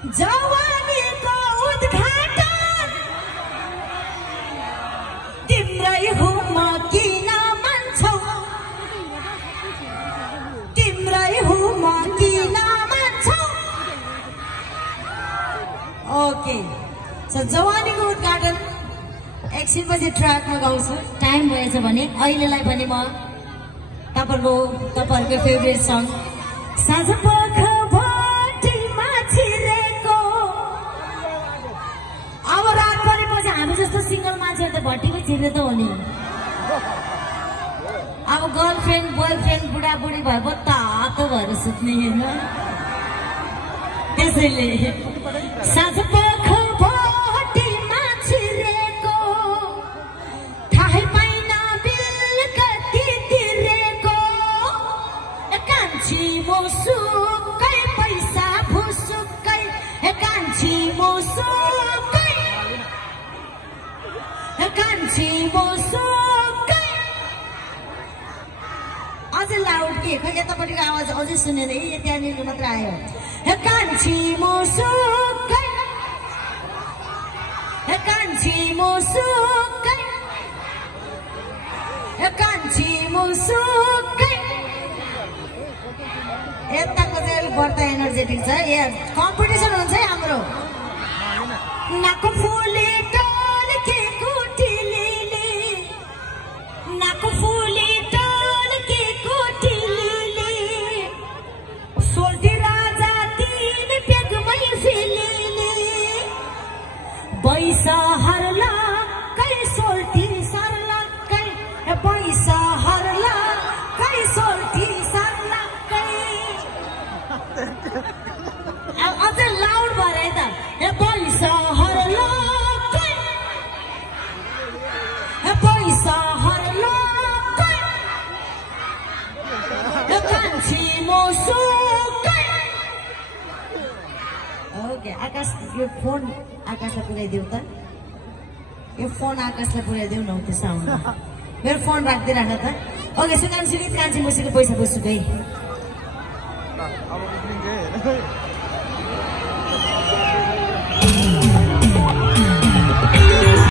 जवानीको उद्घाटन तिम्रै हो म किन मान्छौ तिम्रै हो म किन मान्छौ ओके सो जवानीको उद्घाटन एकछिनपछि ट्र्याकमा गाउँछु टाइम भएछ भने अहिलेलाई पनि म तपाईहरुको फेभरेट सङ साँझ पख भटीमा छिरेको अब रात परेपछि हामी जस्तो सिंगल मान्छेहरु त भटीमै छिरे त हो नि अब गर्लफ्रेन्ड बोयफ्रेन्ड बुढाबुढी भए तातो भएर सुत्ने हैन त्यसैले साँझ पख भटीमा छिरेको थाहै पाइन बिल कति तिरेको कान्छी मुसुकै पैसा भुसुकै कान्छी मुसुकै कान्छी मुसुकै अझै लाउड के खै यतापट्टिको आवाज अझै सुनेन त्यहाँनिर मात्र आयो कान्छी मुसुकै कान्छी मुसुकै कान्छी मुसुकै यताको चाहिँ बढ्ता एनर्जेटिक छ कम्पिटिसन हुन्छ है हाम्रो नाक फुले टल्केको टिलीले नाक फुले टल्केको टिलीले सोल्टी राजा तिमी पेगमै फिलिले बैसा हरला कै सोल्टी सरला कै बैसा हरला कै सोल्टी सरला कै अझै लाउड भएर यता पैसा हरला कै पैसा हरला कै कान्छी मुसुकै ओके आकाश यो फोन आकाशलाई पुर्याइदेऊ त यो फोन आकाशलाई पुर्याइदेऊ न त्यो साउन्ड मेरो फोन राख्दिरान त ओके सुनाम सुनित कान्छी मुसुकै पैसा बुसुकै